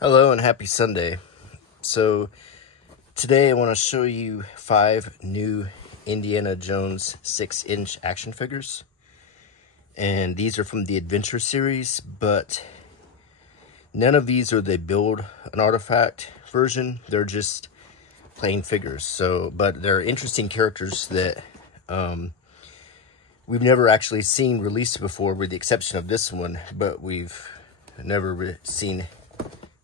Hello and happy Sunday. So today I want to show you 5 new Indiana Jones 6-inch action figures. And these are from the Adventure series, but none of these are the build an artifact version. They're just plain figures. But they're interesting characters that we've never actually seen released before, with the exception of this one, but we've never seen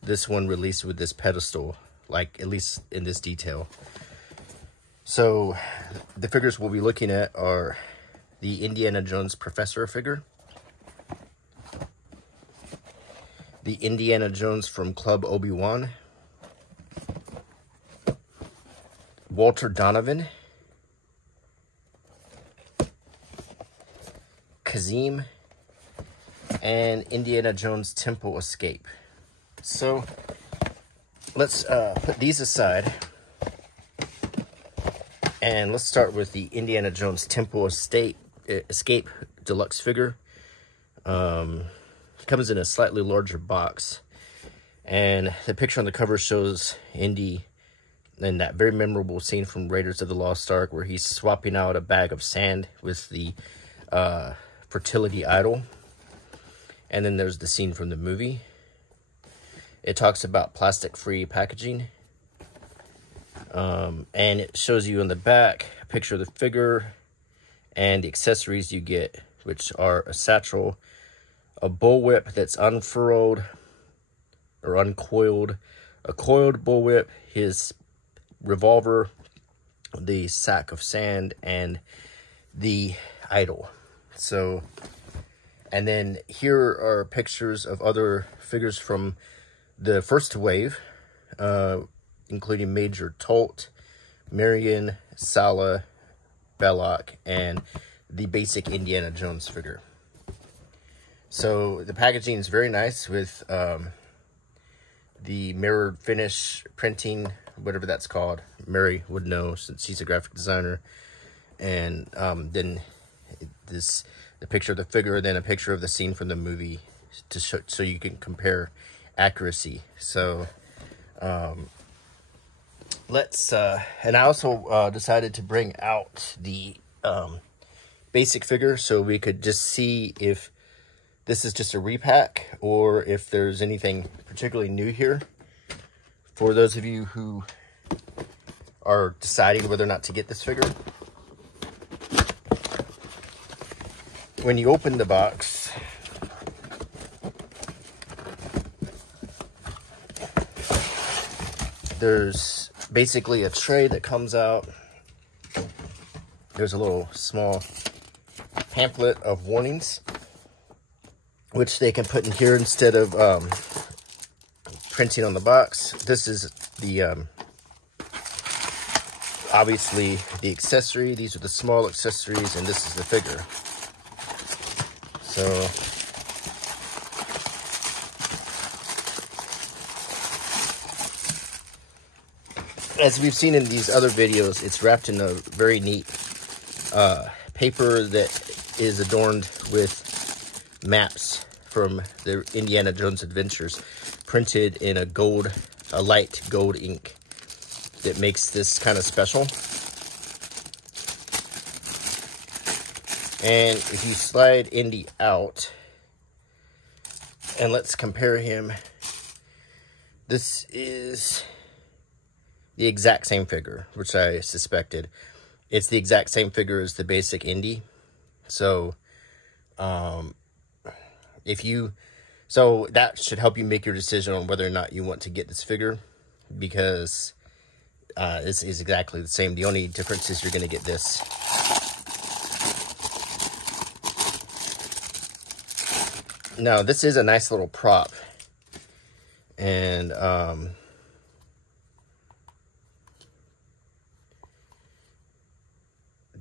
this one released with this pedestal, like at least in this detail. So the figures we'll be looking at are the Indiana Jones Professor figure, the Indiana Jones from Club Obi Wan, Walter Donovan, Kazim, and Indiana Jones Temple Escape. So let's put these aside, and let's start with the Indiana Jones Temple Escape deluxe figure. It comes in a slightly larger box, and the picture on the cover shows Indy in that very memorable scene from Raiders of the Lost Ark where he's swapping out a bag of sand with the fertility idol. And then there's the scene from the movie. It talks about plastic-free packaging. And it shows you in the back a picture of the figure and the accessories you get, which are a satchel, a bullwhip that's unfurled or uncoiled, a coiled bullwhip, his revolver, the sack of sand, and the idol. So, and then here are pictures of other figures from the first wave, including Major Tolt, Marion, Sala, Belloc, and the basic Indiana Jones figure. So the packaging is very nice with the mirrored finish printing, whatever that's called. Mary would know since she's a graphic designer. And then the picture of the figure, then a picture of the scene from the movie to show, so you can compare accuracy. So and I also decided to bring out the basic figure so we could just see if this is just a repack or if there's anything particularly new here. For those of you who are deciding whether or not to get this figure, when you open the box, there's basically a tray that comes out. There's a little small pamphlet of warnings, which they can put in here instead of printing on the box. This is the obviously the accessory. These are the small accessories, and this is the figure. So as we've seen in these other videos, it's wrapped in a very neat paper that is adorned with maps from the Indiana Jones Adventures, printed in a light gold ink that makes this kind of special. And if you slide Indy out, and let's compare him, this is the exact same figure, which I suspected. It's the exact same figure as the basic Indy. So, so that should help you make your decision on whether or not you want to get this figure, because this is exactly the same. The only difference is you're going to get this. Now, this is a nice little prop, and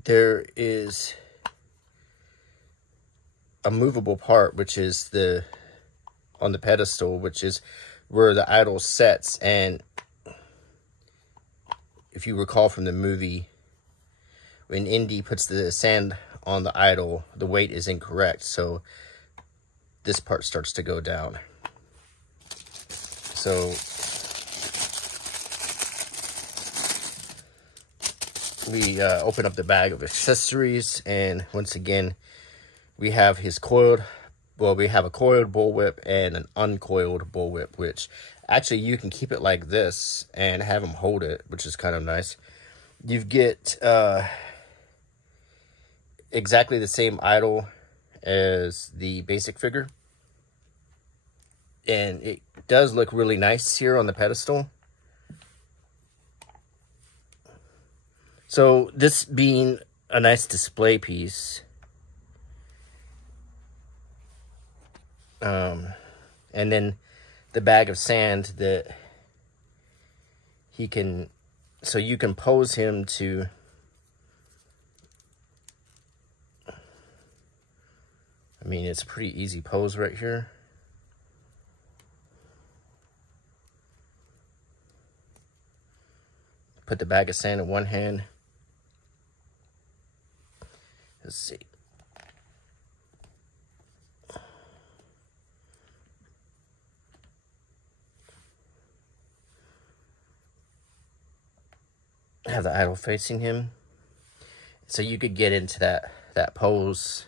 there is a movable part, which is on the pedestal, which is where the idol sets. And if you recall from the movie, when Indy puts the sand on the idol, the weight is incorrect, so this part starts to go down. So we open up the bag of accessories, and once again, we have his coiled, well, we have a coiled bullwhip and an uncoiled bullwhip, which actually you can keep it like this and have him hold it, which is kind of nice. You get exactly the same idol as the basic figure, and it does look really nice here on the pedestal. So this being a nice display piece, and then the bag of sand that he can, so you can pose him to, I mean, it's a pretty easy pose right here. Put the bag of sand in one hand. Let's see. Have the idol facing him, so you could get into that pose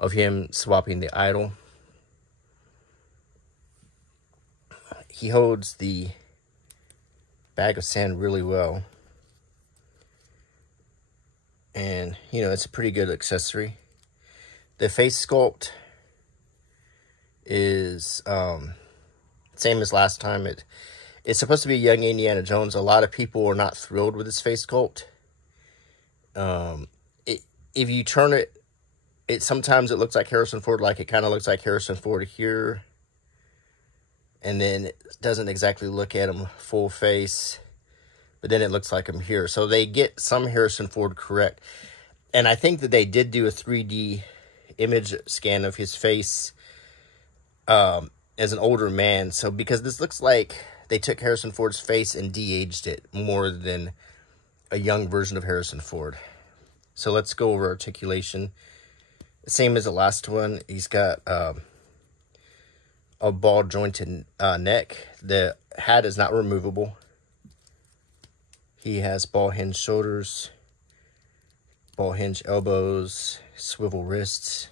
of him swapping the idol. He holds the bag of sand really well, and you know, it's a pretty good accessory. The face sculpt is same as last time. It's supposed to be young Indiana Jones. A lot of people are not thrilled with his face sculpt. If you turn it sometimes it looks like Harrison Ford, like it kind of looks like Harrison Ford here. And then it doesn't exactly look at him full face, but then it looks like him here. So they get some Harrison Ford correct. And I think that they did do a 3D image scan of his face as an older man. So because this looks like they took Harrison Ford's face and de-aged it more than a young version of Harrison Ford. So let's go over articulation. Same as the last one. He's got a ball jointed neck. The hat is not removable. He has ball hinge shoulders, ball hinge elbows, swivel wrists,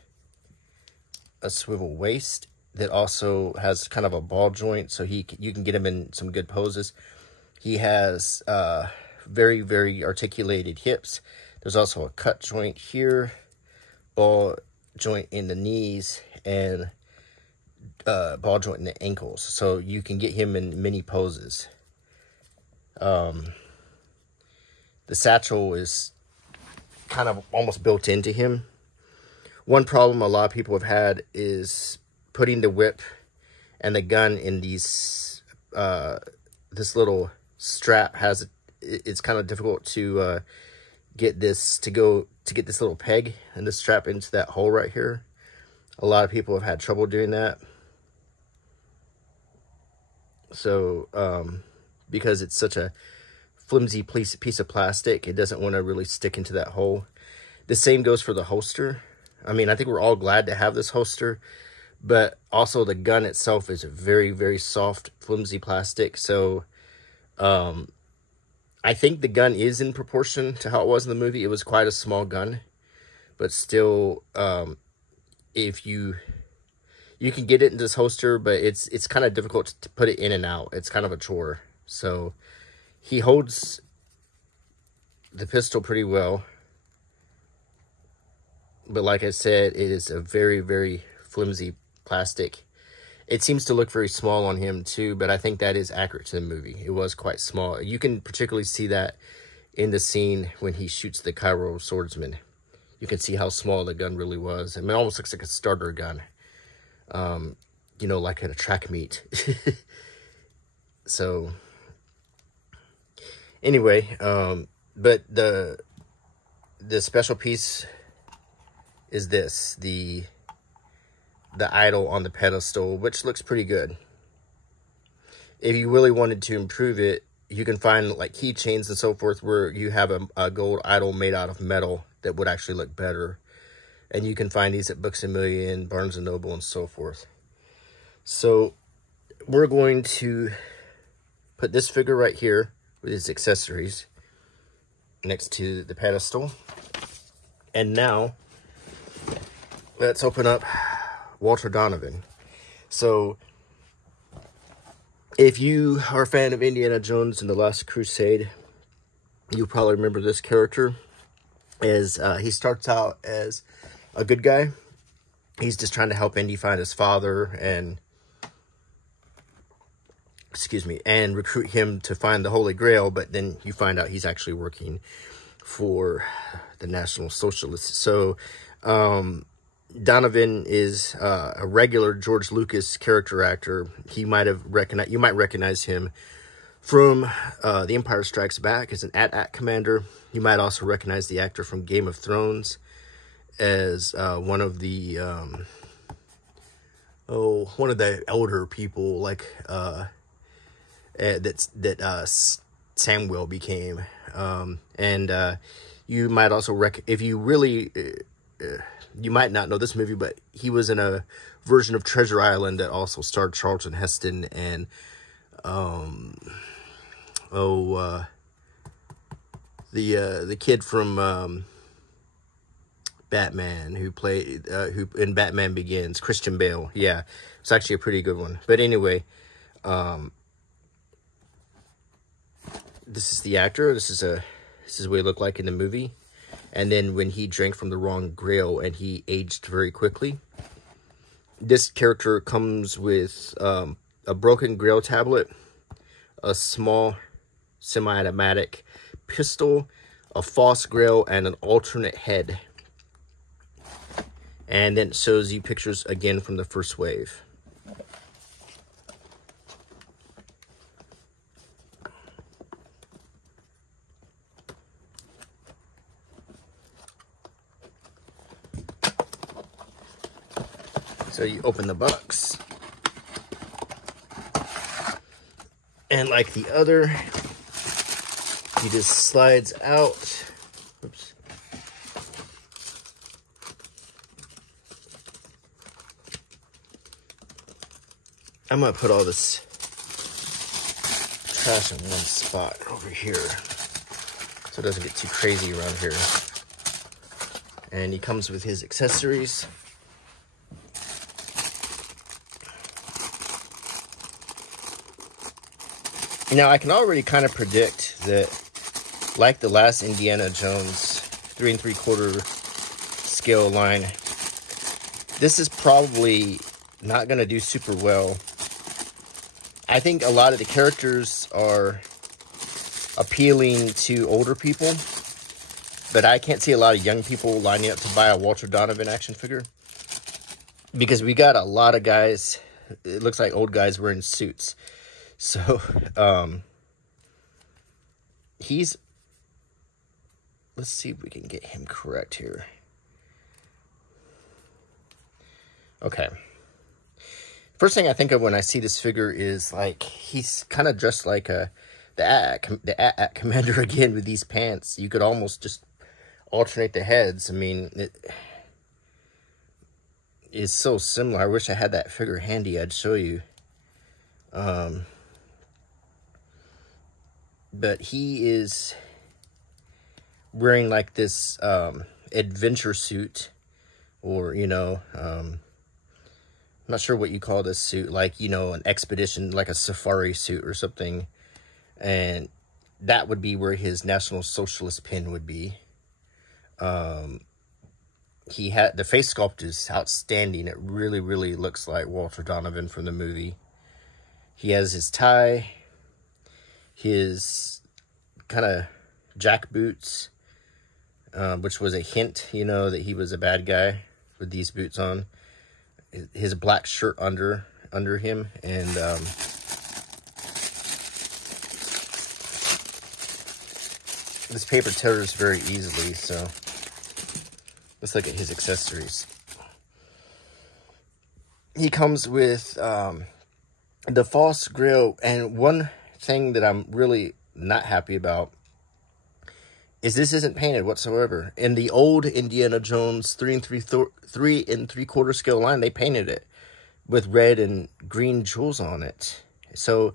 a swivel waist that also has kind of a ball joint, so you can get him in some good poses. He has very, very articulated hips. There's also a cut joint here, ball joint in the knees, and ball joint in the ankles. So you can get him in many poses. The satchel is kind of almost built into him. One problem a lot of people have had is putting the whip and the gun in these, this little strap it's kind of difficult to get this little peg and the strap into that hole right here. A lot of people have had trouble doing that. So, because it's such a flimsy piece of plastic, it doesn't want to really stick into that hole. The same goes for the holster. I mean, I think we're all glad to have this holster, but also the gun itself is a very, very soft, flimsy plastic. So, I think the gun is in proportion to how it was in the movie. It was quite a small gun, but still, if you can get it in this holster, but it's kind of difficult to put it in and out. It's kind of a chore. So he holds the pistol pretty well, but like I said, it is a very, very flimsy plastic. It seems to look very small on him too, but I think that is accurate to the movie. It was quite small. You can particularly see that in the scene when he shoots the Cairo swordsman. You can see how small the gun really was. I mean, it almost looks like a starter gun. You know, like at a track meet. So, anyway, but the special piece is this, the idol on the pedestal, which looks pretty good. If you really wanted to improve it, you can find like keychains and so forth where you have a gold idol made out of metal that would actually look better. And you can find these at Books A Million, Barnes & Noble, and so forth. So we're going to put this figure right here with his accessories next to the pedestal. And now, let's open up Walter Donovan. So, if you are a fan of Indiana Jones and the Last Crusade, you probably remember this character. As he starts out as a good guy. He's just trying to help Indy find his father and, and recruit him to find the Holy Grail. But then you find out he's actually working for the National Socialists. So, Donovan is a regular George Lucas character actor. You might recognize him from The Empire Strikes Back as an AT-AT commander. You might also recognize the actor from Game of Thrones as one of the elder people, like that Samuel became. And you might also you might not know this movie, but he was in a version of Treasure Island that also starred Charlton Heston and the kid from Batman who in Batman Begins, Christian Bale. Yeah, it's actually a pretty good one. But anyway, this is the actor. This is what he looked like in the movie. And then when he drank from the wrong grail and he aged very quickly. This character comes with a broken grail tablet, a small semi-automatic pistol, a false grail, and an alternate head. And then it shows you pictures again from the first wave. So you open the box, and like the other, he just slides out. Oops. I'm gonna put all this trash in one spot over here so it doesn't get too crazy around here. And he comes with his accessories. Now, I can already kind of predict that, like the last Indiana Jones 3 3/4 scale line, this is probably not going to do super well. I think a lot of the characters are appealing to older people, but I can't see a lot of young people lining up to buy a Walter Donovan action figure, because we got a lot of guys, it looks like old guys wearing suits. So, let's see if we can get him correct here. Okay. First thing I think of when I see this figure is, like, he's kind of dressed like the AT-AT commander again with these pants. You could almost just alternate the heads. I mean, it is so similar. I wish I had that figure handy. I'd show you. But he is wearing like this adventure suit, or, you know, I'm not sure what you call this suit, like, you know, an expedition, like a safari suit or something. And that would be where his National Socialist pin would be. He had, the face sculpt is outstanding. It really, really looks like Walter Donovan from the movie. He has his tie, his kind of jack boots, which was a hint, you know, that he was a bad guy with these boots on. His black shirt under him, and this paper tears very easily. So let's look at his accessories. He comes with the false grill, and one thing that I'm really not happy about is this isn't painted whatsoever. In the old Indiana Jones 3 3/4 scale line, they painted it. with red and green jewels on it. So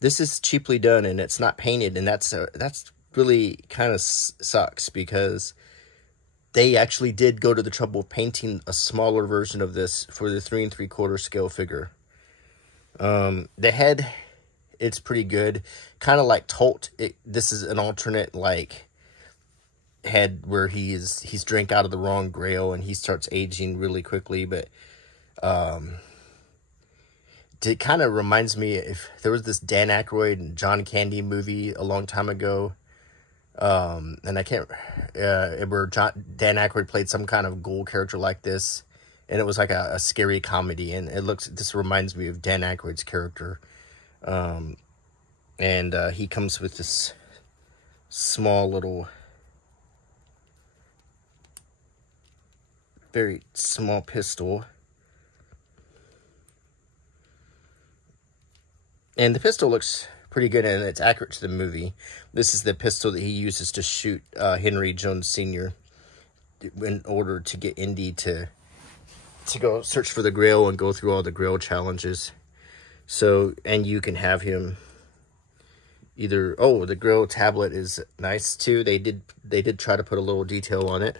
this is cheaply done, and it's not painted, and that's really kind of sucks, because they actually did go to the trouble of painting a smaller version of this for the 3 3/4 scale figure. The head, it's pretty good, kind of like Tolt. This is an alternate like head where he's drank out of the wrong grail and he starts aging really quickly. But it kind of reminds me, if there was this Dan Aykroyd and John Candy movie a long time ago, and I can't, where Dan Aykroyd played some kind of ghoul character like this, and it was like a scary comedy, and this reminds me of Dan Aykroyd's character. And he comes with this small little, very small pistol. And the pistol looks pretty good, and it's accurate to the movie. This is the pistol that he uses to shoot Henry Jones Sr. in order to get Indy to go search for the Grail and go through all the Grail challenges. So, and you can have him either, oh, the Grail tablet is nice too. They did try to put a little detail on it.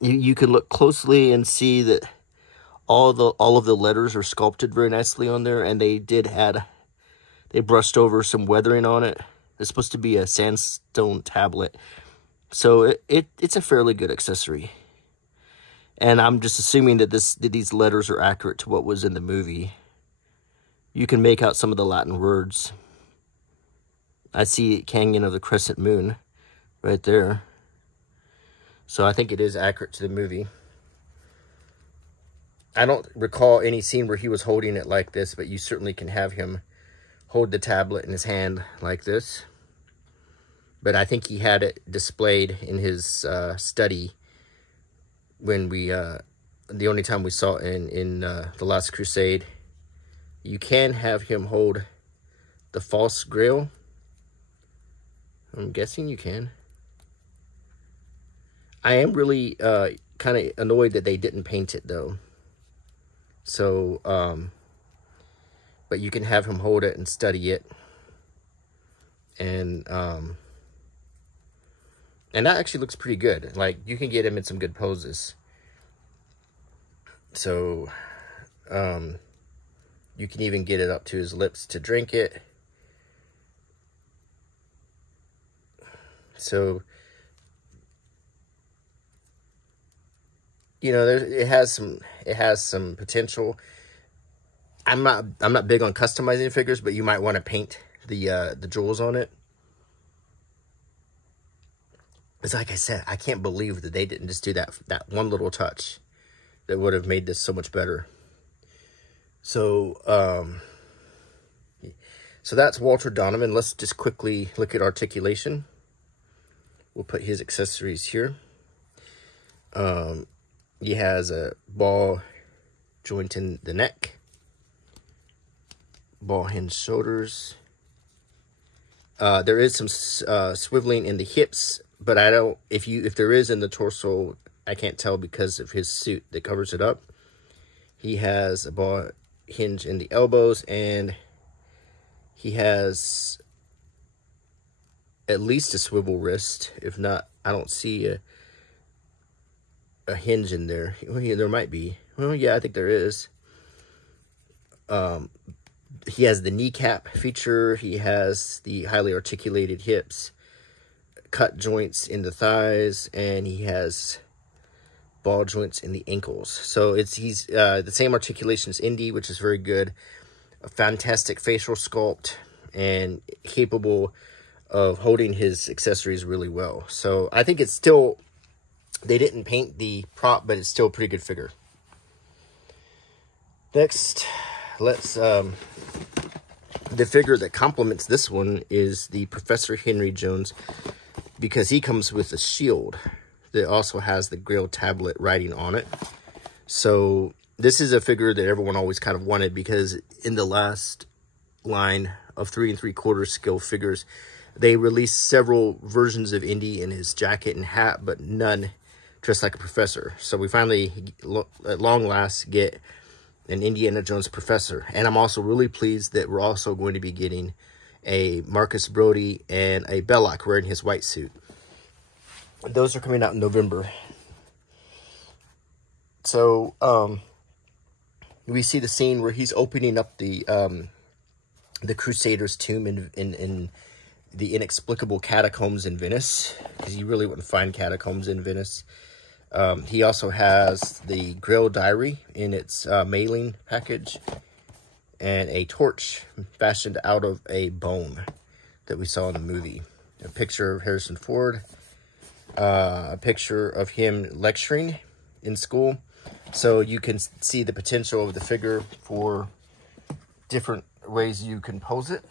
You can look closely and see that all of the letters are sculpted very nicely on there, and they brushed over some weathering on it. It's supposed to be a sandstone tablet, so it's a fairly good accessory. And I'm just assuming that these letters are accurate to what was in the movie. You can make out some of the Latin words. I see Canyon of the Crescent Moon right there. So I think it is accurate to the movie. I don't recall any scene where he was holding it like this, but you certainly can have him hold the tablet in his hand like this. But I think he had it displayed in his study when the only time we saw it in The Last Crusade. You can have him hold the false grail. I'm guessing you can. I am really kind of annoyed that they didn't paint it though. So, but you can have him hold it and study it. And that actually looks pretty good. Like, you can get him in some good poses. So, you can even get it up to his lips to drink it. So, you know, it has some potential. I'm not big on customizing figures, but you might want to paint the jewels on it. It's like I said, I can't believe that they didn't just do that one little touch that would have made this so much better. So so that's Walter Donovan. Let's just quickly look at articulation. We'll put his accessories here. He has a ball joint in the neck, ball hinge shoulders. There is some swiveling in the hips, but I don't. If there is in the torso, I can't tell because of his suit that covers it up. He has a ball hinge in the elbows, and he has at least a swivel wrist. If not, I don't see a hinge in there. Well, yeah, there might be. Well, yeah, I think there is. He has the kneecap feature. He has the highly articulated hips, cut joints in the thighs, and he has ball joints in the ankles. So he's the same articulation as Indy, which is very good. A fantastic facial sculpt, and capable of holding his accessories really well. So I think it's still, they didn't paint the prop, but it's still a pretty good figure. Next, let's the figure that complements this one is the Professor Henry Jones, because he comes with a shield that also has the Grail tablet writing on it. So this is a figure that everyone always kind of wanted, because in the last line of 3 3/4 scale figures, they released several versions of Indy in his jacket and hat, but none dressed like a professor. So we finally, at long last, get an Indiana Jones professor. And I'm also really pleased that we're also going to be getting a Marcus Brody and a Belloc wearing his white suit. Those are coming out in November. So, we see the scene where he's opening up the Crusader's tomb in the inexplicable catacombs in Venice, because you really wouldn't find catacombs in Venice. He also has the Grail diary in its mailing package, and a torch fashioned out of a bone that we saw in the movie. A picture of Harrison Ford, a picture of him lecturing in school. So you can see the potential of the figure for different ways you can pose it.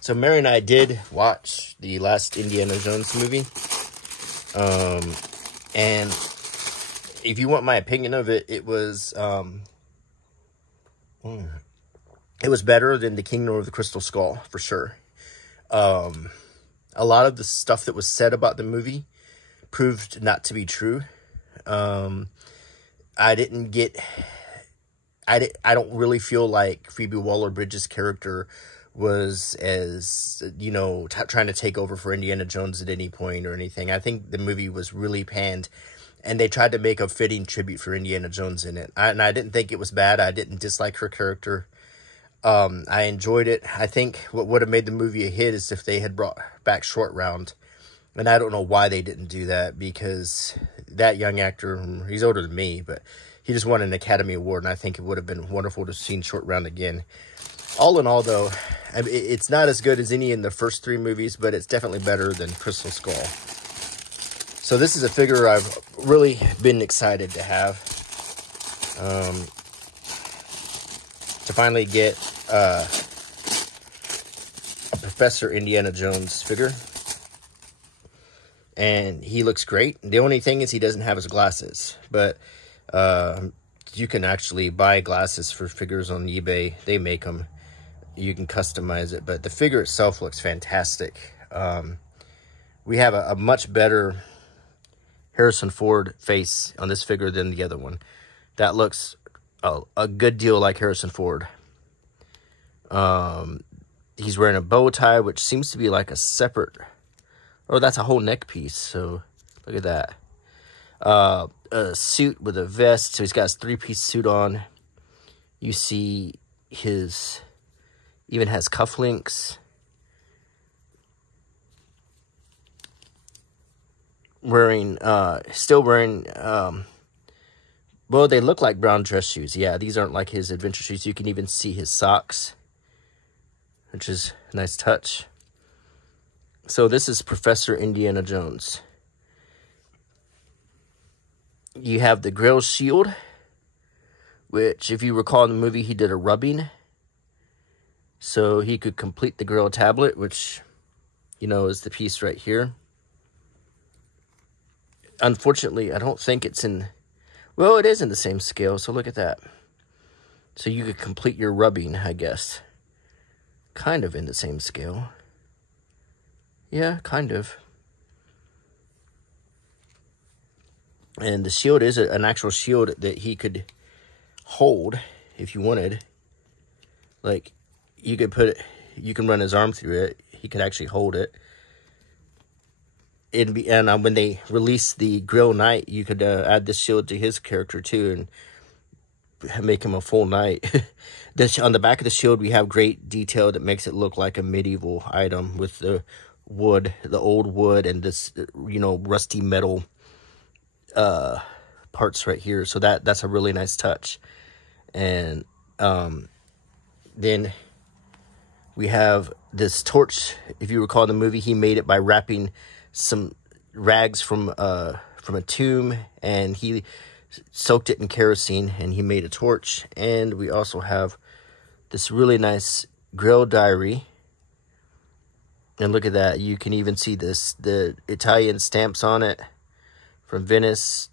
So Mary and I did watch the last Indiana Jones movie. And if you want my opinion of it, it was better than The Kingdom of the Crystal Skull, for sure. A lot of the stuff that was said about the movie proved not to be true. I don't really feel like Phoebe Waller-Bridge's character was as, you know, trying to take over for Indiana Jones at any point or anything. I think the movie was really panned, and they tried to make a fitting tribute for Indiana Jones in it. And I didn't think it was bad. I didn't dislike her character. I enjoyed it. I think what would have made the movie a hit is if they had brought back Short Round. And I don't know why they didn't do that, because that young actor, he's older than me, but he just won an Academy Award, and I think it would have been wonderful to see Short Round again. All in all, though, I mean, it's not as good as any in the first three movies, but it's definitely better than Crystal Skull. So this is a figure I've really been excited to have. To finally get a Professor Indiana Jones figure. And he looks great. The only thing is he doesn't have his glasses. But you can actually buy glasses for figures on eBay. They make them. You can customize it, but the figure itself looks fantastic. We have a much better Harrison Ford face on this figure than the other one. That looks a good deal like Harrison Ford. He's wearing a bow tie, which seems to be like a separate... Oh, that's a whole neck piece, so look at that. A suit with a vest, so he's got his three-piece suit on. You see his... even has cufflinks. Still wearing, well, they look like brown dress shoes. Yeah, these aren't like his adventure shoes. You can even see his socks, which is a nice touch. So this is Professor Indiana Jones. You have the Grail shield, which, if you recall in the movie, he did a rubbing. So he could complete the Grail tablet, which, you know, is the piece right here. Unfortunately, I don't think it's in... Well, it is in the same scale, so look at that. So you could complete your rubbing, I guess. Kind of in the same scale. Yeah, kind of. And the shield is an actual shield that he could hold if you wanted. Like... you could put it, you can run his arm through it. He could actually hold it. When they release the Grail Knight, you could add this shield to his character too and make him a full knight. On the back of the shield, we have great detail that makes it look like a medieval item with the wood, the old wood, and this, you know, rusty metal parts right here. So that's a really nice touch. And then we have this torch. If you recall in the movie, he made it by wrapping some rags from a tomb, and he soaked it in kerosene, and he made a torch. And we also have this really nice Grail diary And look at that. You can even see the Italian stamps on it from Venice.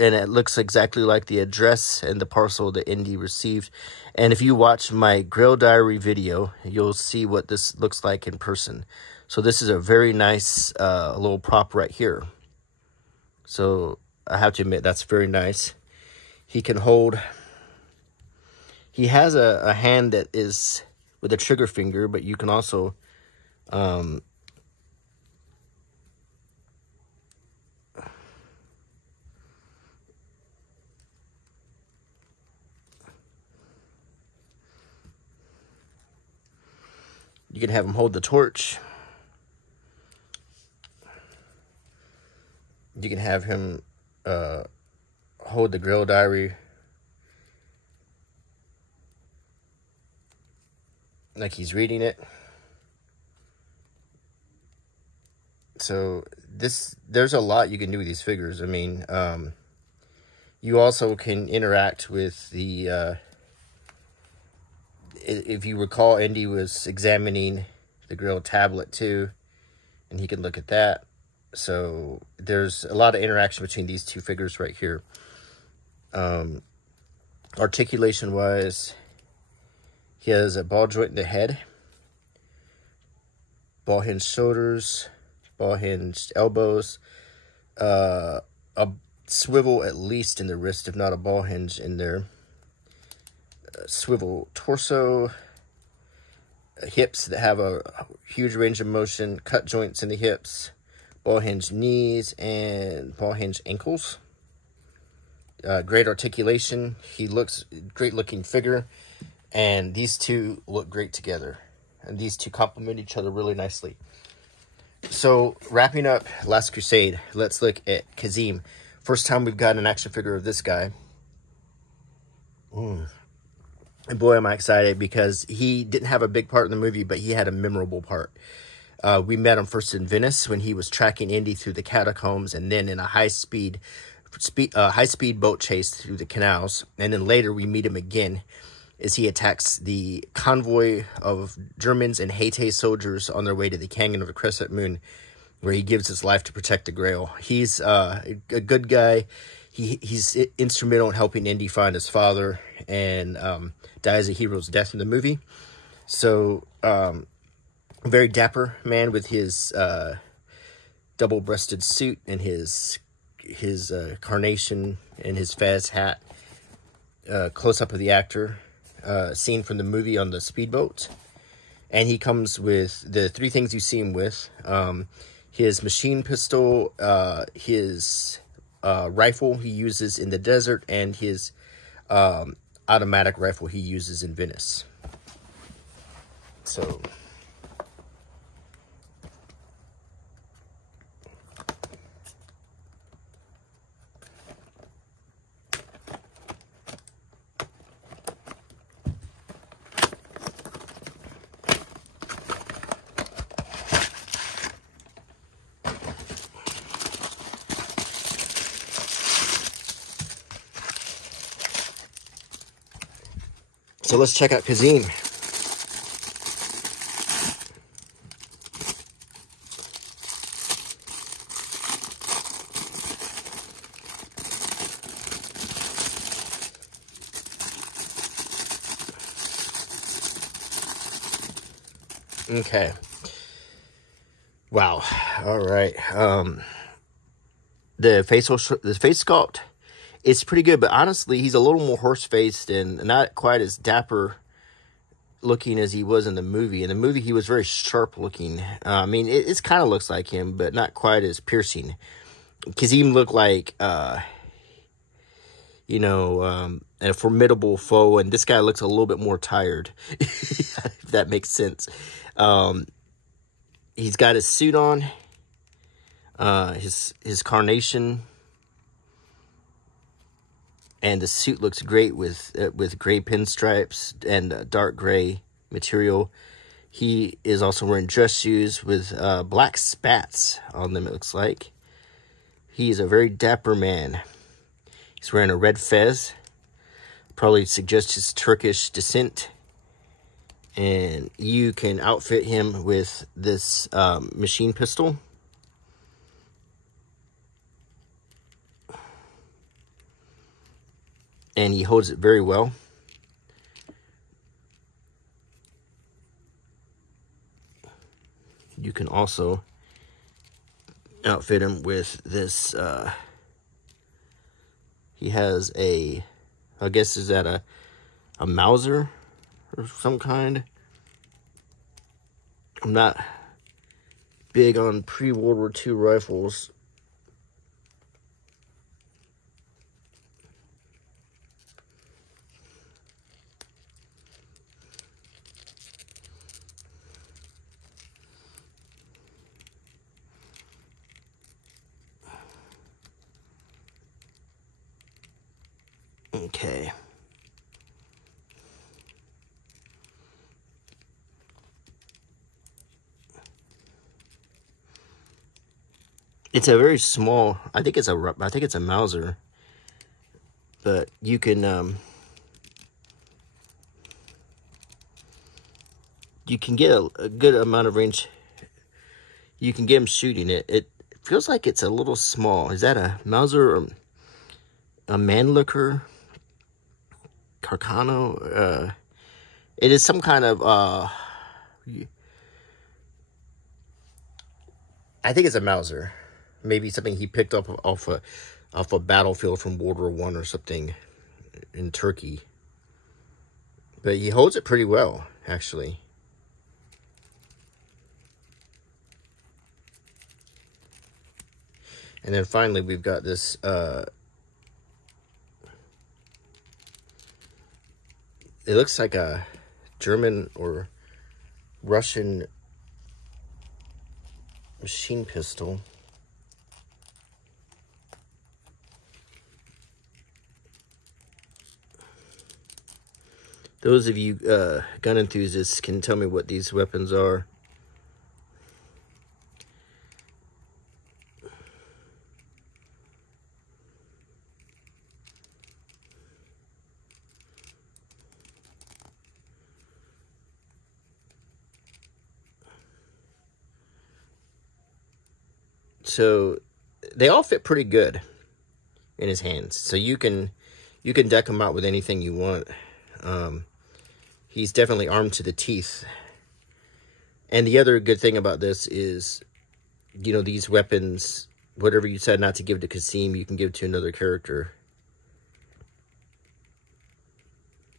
And it looks exactly like the address and the parcel that Indy received. And if you watch my Grail Diary video, you'll see what this looks like in person. So this is a very nice little prop right here. So I have to admit, that's very nice. He can hold... He has a hand that is with a trigger finger, but you can also... you can have him hold the torch. You can have him hold the Grail Diary like he's reading it. So there's a lot you can do with these figures. I mean, you also can interact with the... if you recall, Indy was examining the Grail tablet too, and he can look at that. So there's a lot of interaction between these two figures right here. Articulation wise, he has a ball joint in the head, ball hinged shoulders, ball hinged elbows, a swivel at least in the wrist, if not a ball hinge in there. Swivel torso, hips that have a huge range of motion, cut joints in the hips, ball hinge knees, and ball hinge ankles. Great articulation. He looks great looking figure, and these two look great together, and these two complement each other really nicely. So wrapping up Last Crusade, let's look at Kazim. First time we've got an action figure of this guy. And boy, am I excited, because he didn't have a big part in the movie, but he had a memorable part. We met him first in Venice when he was tracking Indy through the catacombs, and then in a high-speed boat chase through the canals. And then later we meet him again as he attacks the convoy of Germans and Haiti soldiers on their way to the Canyon of the Crescent Moon, where he gives his life to protect the Grail. He's a good guy. He's instrumental in helping Indy find his father, and dies a hero's death in the movie. So, a very dapper man with his double-breasted suit and his carnation and his fez hat. Close-up of the actor, scene from the movie on the speedboat. And he comes with the three things you see him with. His machine pistol, his rifle he uses in the desert, and his automatic rifle he uses in Venice. So let's check out Kazim. Okay. Wow. All right. The face sculpt, it's pretty good, but honestly, he's a little more horse-faced and not quite as dapper looking as he was in the movie. In the movie, he was very sharp looking. I mean, it kind of looks like him, but not quite as piercing. Kazim looked like, a formidable foe, and this guy looks a little bit more tired, if that makes sense. He's got his suit on, his carnation, and the suit looks great with gray pinstripes and dark gray material. He is also wearing dress shoes with black spats on them, it looks like. He is a very dapper man. He's wearing a red fez, probably suggests his Turkish descent. And you can outfit him with this machine pistol. And he holds it very well. You can also outfit him with this, he has a, I guess is that a Mauser or some kind. I'm not big on pre-World War II rifles. Okay. It's a very small, I think it's a Mauser, but you can get a good amount of range. You can get him shooting it. It feels like it's a little small. Is that a Mauser or a Mannlicher? Carcano? It is some kind of, I think it's a Mauser. Maybe something he picked up off a battlefield from World War I or something in Turkey. But he holds it pretty well, actually. And then finally, we've got this, it looks like a German or Russian machine pistol. Those of you gun enthusiasts can tell me what these weapons are. So they all fit pretty good in his hands. So you can deck him out with anything you want. He's definitely armed to the teeth. And the other good thing about this is, you know, these weapons, whatever you decide not to give to Kazim, you can give to another character.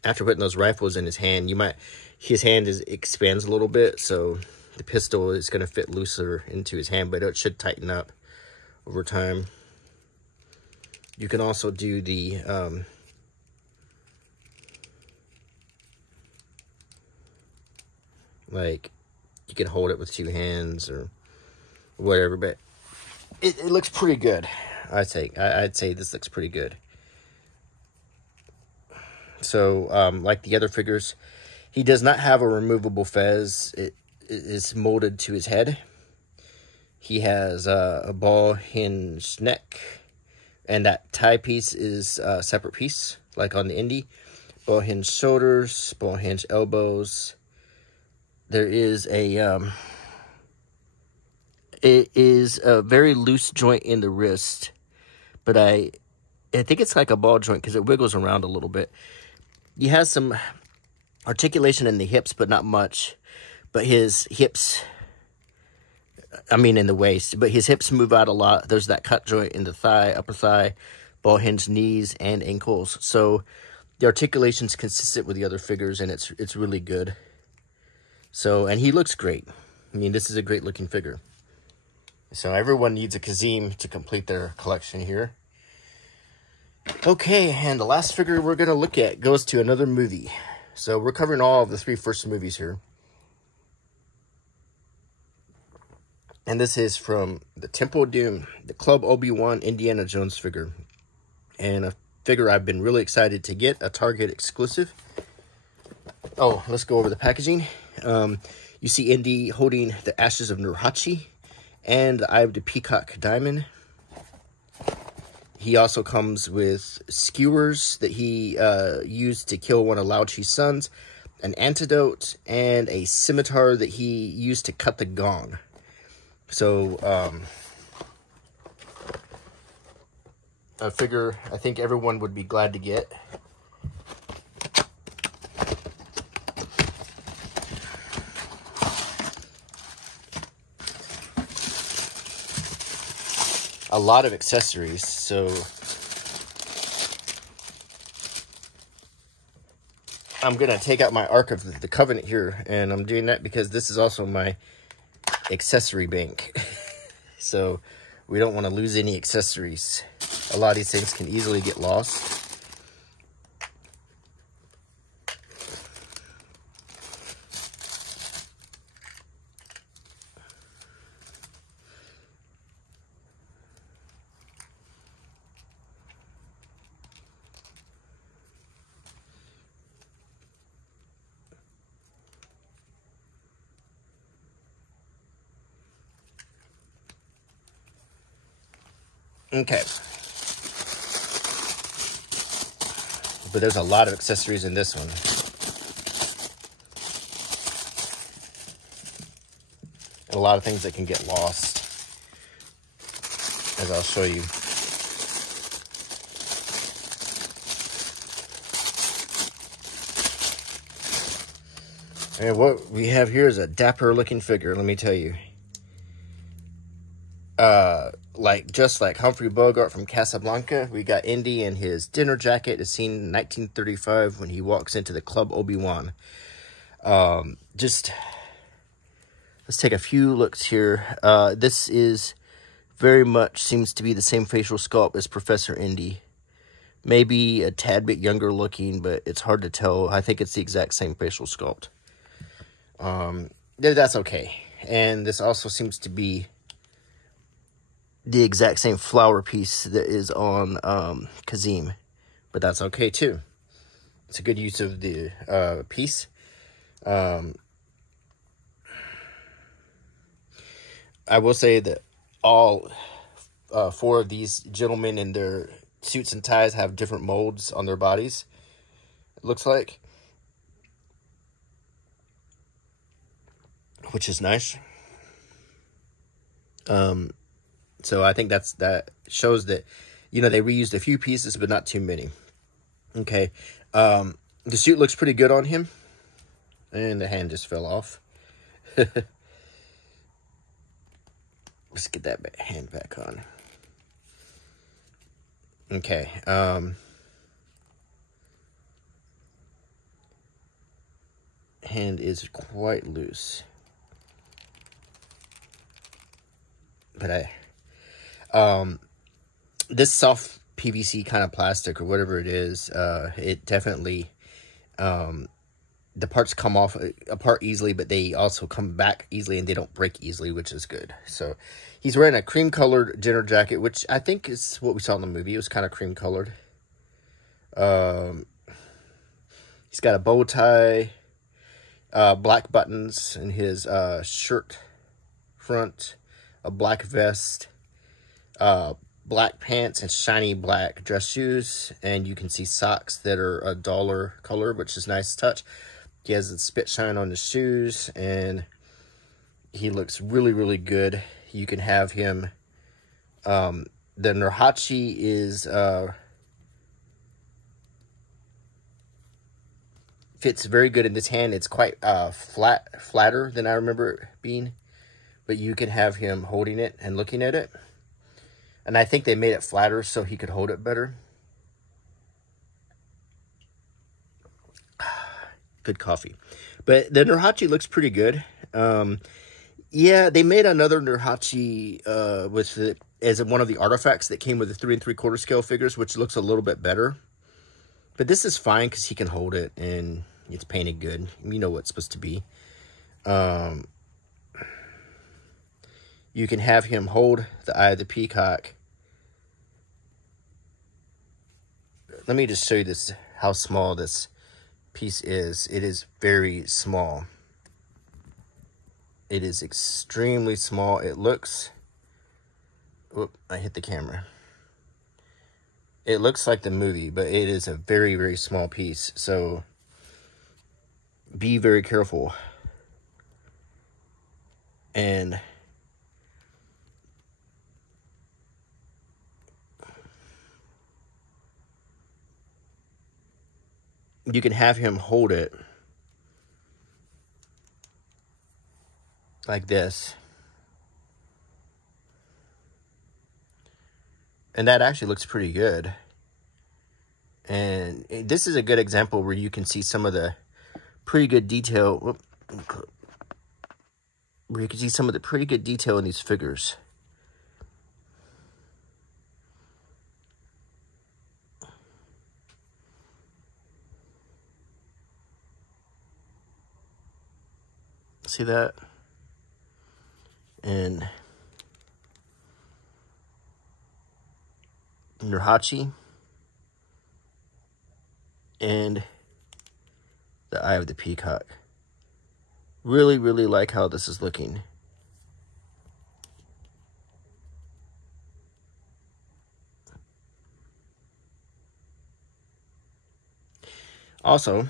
After putting those rifles in his hand, his hand expands a little bit, so the pistol is going to fit looser into his hand, but it should tighten up over time. You can also do the like, you can hold it with two hands or whatever, but it looks pretty good. I'd say this looks pretty good. So, like the other figures, he does not have a removable fez. It is molded to his head. He has a ball hinged neck, and that tie piece is a separate piece, like on the Indy. Ball hinged shoulders, ball hinged elbows. There is it is a very loose joint in the wrist, but I think it's like a ball joint because it wiggles around a little bit. He has some articulation in the hips, but not much. But his hips, I mean in the waist, but his hips move out a lot. There's that cut joint in the thigh, upper thigh, ball hinged knees, and ankles. So the articulation's consistent with the other figures, and it's really good. So, and he looks great. I mean, this is a great looking figure. So everyone needs a Kazim to complete their collection here. Okay, and the last figure we're going to look at goes to another movie. So we're covering all of the 3 first movies here. And this is from the Temple of Doom, the Club Obi Wan Indiana Jones figure. And a figure I've been really excited to get, a Target exclusive. Oh, let's go over the packaging. You see Indy holding the ashes of Nurhaci and the Eye of the Peacock Diamond. He also comes with skewers that he used to kill one of Lao Chi's sons. an antidote, and a scimitar that he used to cut the gong. So, a figure I think everyone would be glad to get. A lot of accessories, so I'm going to take out my Ark of the Covenant here, and I'm doing that because this is also my accessory bank. So we don't want to lose any accessories. A lot of these things can easily get lost. Okay. But there's a lot of accessories in this one. And a lot of things that can get lost, as I'll show you. And what we have here is a dapper looking figure, let me tell you. Just like Humphrey Bogart from Casablanca, we got Indy in his dinner jacket, as seen in 1935 when he walks into the Club Obi Wan. Let's take a few looks here. This is very much seems to be the same facial sculpt as Professor Indy. Maybe a tad bit younger looking, but it's hard to tell. I think it's the exact same facial sculpt. That's okay. And this also seems to be the exact same flower piece that is on Kazim, but that's okay too. It's a good use of the piece. I will say that all four of these gentlemen in their suits and ties have different molds on their bodies, it looks like, which is nice. So I think that shows that, you know, they reused a few pieces, but not too many. Okay. The suit looks pretty good on him. And the hand just fell off. Let's get that hand back on. Okay. Hand is quite loose. But this soft PVC kind of plastic or whatever it is, it definitely, the parts come off apart easily, but they also come back easily and they don't break easily, which is good. So he's wearing a cream colored dinner jacket, which I think is what we saw in the movie. It was kind of cream colored. He's got a bow tie, black buttons in his shirt front, a black vest, black pants, and shiny black dress shoes. And you can see socks that are a dollar color, which is a nice touch. He has a spit shine on his shoes, and he looks really, really good. You can have him, the Nurhachi is, fits very good in this hand. It's quite flatter than I remember it being. But you can have him holding it and looking at it. And I think they made it flatter so he could hold it better. Good coffee. But the Nurhachi looks pretty good. Yeah, they made another Nurhachi as one of the artifacts that came with the 3 3/4 scale figures, which looks a little bit better. But this is fine because he can hold it and it's painted good. You know what it's supposed to be. You can have him hold the Eye of the Peacock. Let me just show you this, how small this piece is. It is very small. It is extremely small. It looks... Whoop, I hit the camera. It looks like the movie, but it is a very, very small piece. So be very careful. And you can have him hold it like this. And that actually looks pretty good. And this is a good example where you can see some of the pretty good detail. Where you can see some of the pretty good detail in these figures. See that? And Nurhachi. And the Eye of the Peacock. Really, really like how this is looking. Also,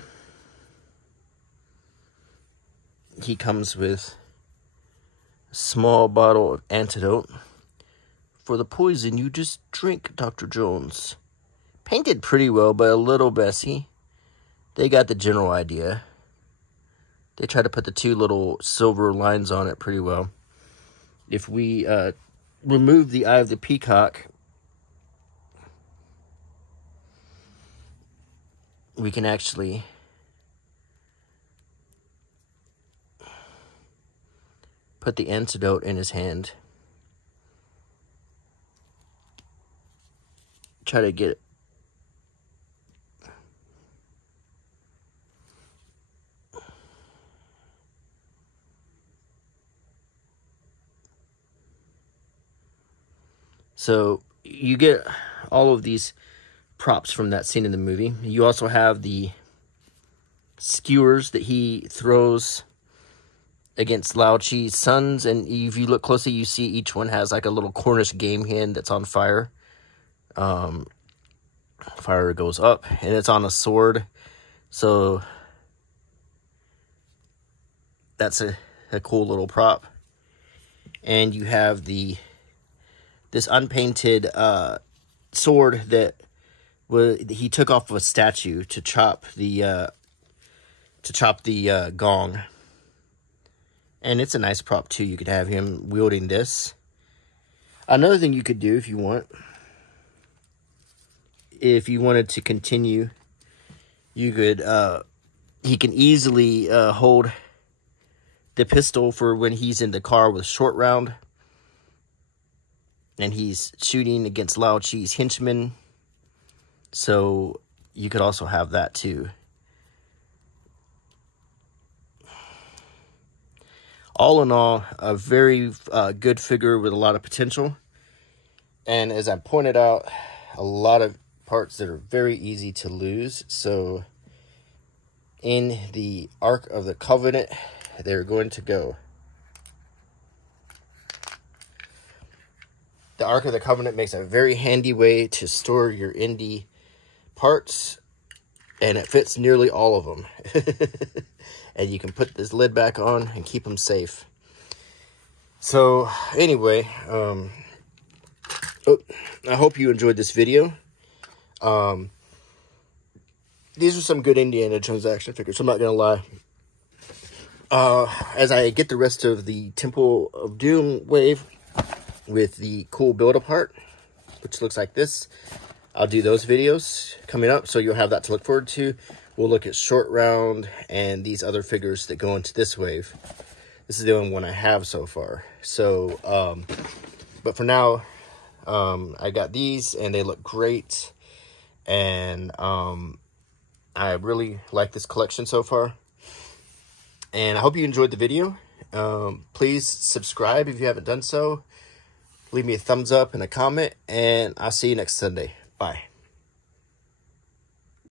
he comes with a small bottle of antidote for the poison you just drink, Dr. Jones. Painted pretty well, but a little messy. They got the general idea. They tried to put the two little silver lines on it pretty well. If we remove the Eye of the Peacock, we can actually put the antidote in his hand. Try to get it. So you get all of these props from that scene in the movie. You also have the skewers that he throws against Lao Chi's sons. And if you look closely, you see each one has like a little Cornish game hen that's on fire. Fire goes up and it's on a sword. So that's a cool little prop. And you have this unpainted sword that he took off of a statue to chop the gong. And it's a nice prop too. You could have him wielding this. Another thing you could do if you want, if you wanted to continue, you could he can easily hold the pistol for when he's in the car with Short Round and he's shooting against Lao Chi's henchmen. So you could also have that too. All in all, a very good figure with a lot of potential. And as I pointed out, a lot of parts that are very easy to lose. So in the Ark of the Covenant, they're going to go. The Ark of the Covenant makes a very handy way to store your Indy parts, and it fits nearly all of them. And you can put this lid back on and keep them safe. So anyway, I hope you enjoyed this video. These are some good Indiana Jones action figures, I'm not gonna lie. As I get the rest of the Temple of Doom wave with the cool build-up art, which looks like this, I'll do those videos coming up, so you'll have that to look forward to. We'll look at Short Round and these other figures that go into this wave. This is the only one I have so far. So, but for now, I got these and they look great. And I really like this collection so far. And I hope you enjoyed the video. Please subscribe if you haven't done so. Leave me a thumbs up and a comment. And I'll see you next Sunday. Bye.